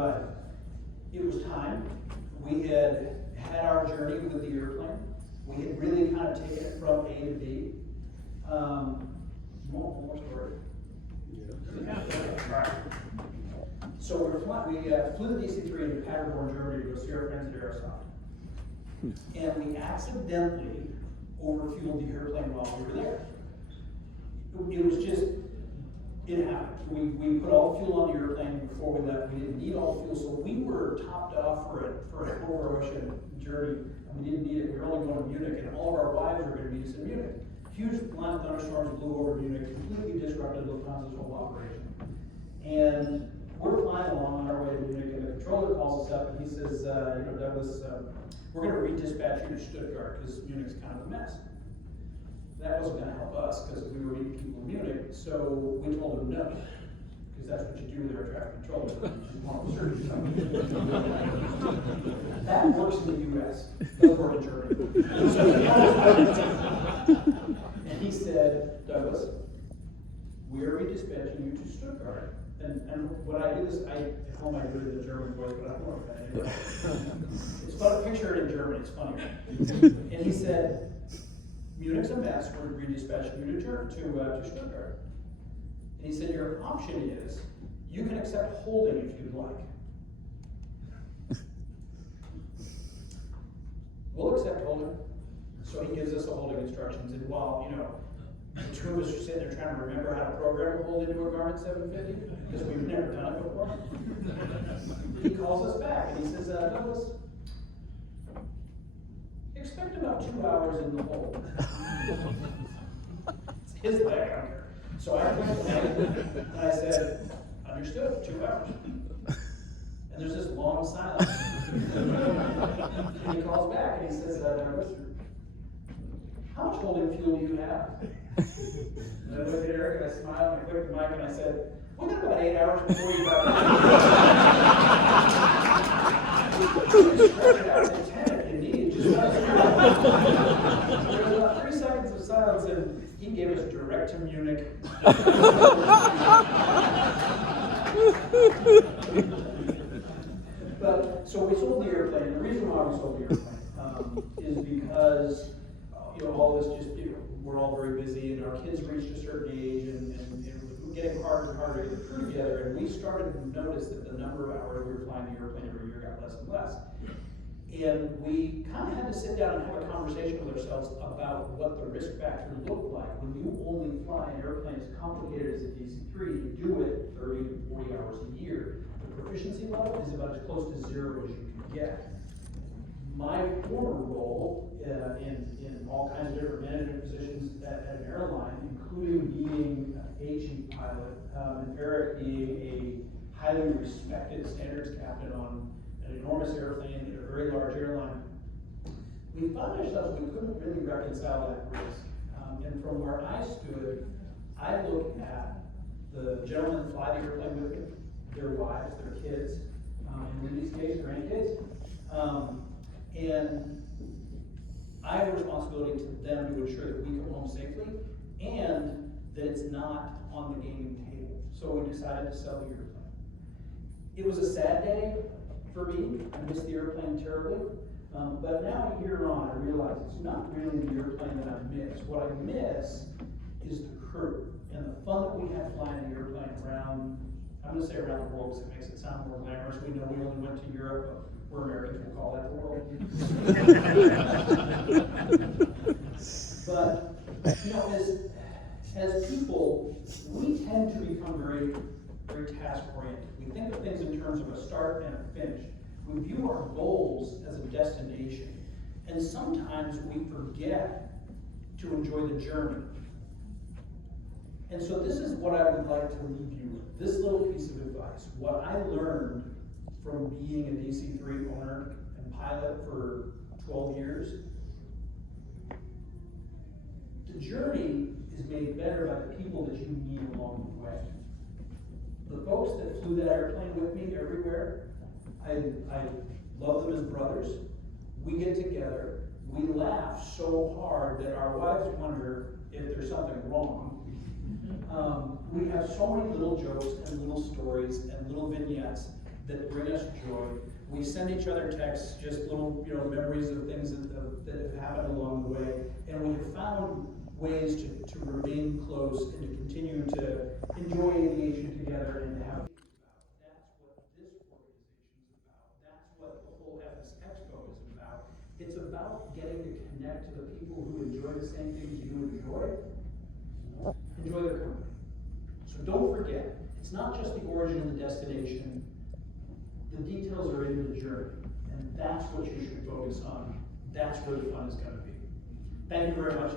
but it was time. We had had our journey with the airplane. We had really kind of taken it from A to B. More story. Yeah. So we flew the DC-3 into Paderborn, Germany to go see our friends at Aerosoft. And we accidentally overfueled the airplane while we were there. It was just, it happened. We put all the fuel on the airplane before we left. We didn't need all the fuel, so we were topped off for an over-ocean journey, and we didn't need it. We were only going to Munich, and all of our wives were going to meet us in Munich. Huge line of thunderstorms blew over Munich, completely disrupted Lufthansa's whole operation. And we're flying along on our way to Munich, and the controller calls us up, and he says, Douglas, we're going to redispatch you to Stuttgart, because Munich's kind of a mess. That wasn't going to help us, because we were meeting people in Munich, so we told him no, because that's what you do with air traffic controllers. You want to search something. That works in the US, doesn't work in Germany. And he said, Douglas, we are redispatching you to Stuttgart. And when I do this, at home I do it in the German voice, but I don't know if that anyway. It's fun to picture it in German, it's funny. And he said, Munich's a mess, we're redispatching you to Stuttgart. And he said, your option is, you can accept holding if you'd like. We'll accept holding. So he gives us the holding instructions, and while, the two of us are sitting there trying to remember how to program a hold into a Garmin 750, because we've never done it before. He calls us back and he says, Douglas, expect about 2 hours in the hold. It's his leg, I don't care. So I went and I said, understood, 2 hours. And there's this long silence. And he calls back and he says, Douglas, how much holding fuel do you have? And I looked at Eric and I smiled and I clicked the mic and I said, we got about 8 hours before you got started out at 10 if you need. Just let us know. There was about 3 seconds of silence and he gave us direct to Munich. But, so we sold the airplane. The reason why we sold the airplane is because all this just, we're all very busy, and our kids reached a certain age, and it was getting harder and harder to get the crew together, and we started to notice that the number of hours we were flying the airplane every year got less and less. And we kind of had to sit down and have a conversation with ourselves about what the risk factor looked like when you only fly an airplane as complicated as a DC-3, you do it 30 to 40 hours a year. The proficiency level is about as close to zero as you can get. My former role in all kinds of different management positions at an airline, including being a chief pilot, and Eric being a highly respected standards captain on an enormous airplane at a very large airline, we found ourselves we couldn't really reconcile that risk. And from where I stood, I looked at the gentlemen that fly the airplane with me, their wives, their kids, in Lindy's case, grandkids, and I have a responsibility to them to ensure that we come home safely and that it's not on the gaming table. So we decided to sell the airplane. It was a sad day for me. I missed the airplane terribly. But now a year on, I realize it's not really the airplane that I miss. What I miss is the crew and the fun that we had flying the airplane around, I'm going to say around the world because it makes it sound more glamorous. We know we only went to Europe, but we're Americans, we'll call that the world. But, as people, we tend to become very, very task-oriented. We think of things in terms of a start and a finish. We view our goals as a destination. And sometimes we forget to enjoy the journey. And so this is what I would like to leave you with, this little piece of advice. What I learned from being a DC-3 owner and pilot for 12 years, the journey is made better by the people that you meet along the way. The folks that flew that airplane with me everywhere, I love them as brothers. We get together, we laugh so hard that our wives wonder if there's something wrong. We have so many little jokes and little stories and little vignettes that bring us joy. We send each other texts, just little, memories of things that have happened along the way, and we have found ways to remain close and to continue to enjoy aviation together and to have. That's what this organization is about. That's what the whole FS Expo is about. It's about getting to connect to the people who enjoy the same things you enjoy their company. So don't forget, it's not just the origin and the destination. The details are in the journey, and that's what you should focus on. That's where the fun is going to be. Thank you very much.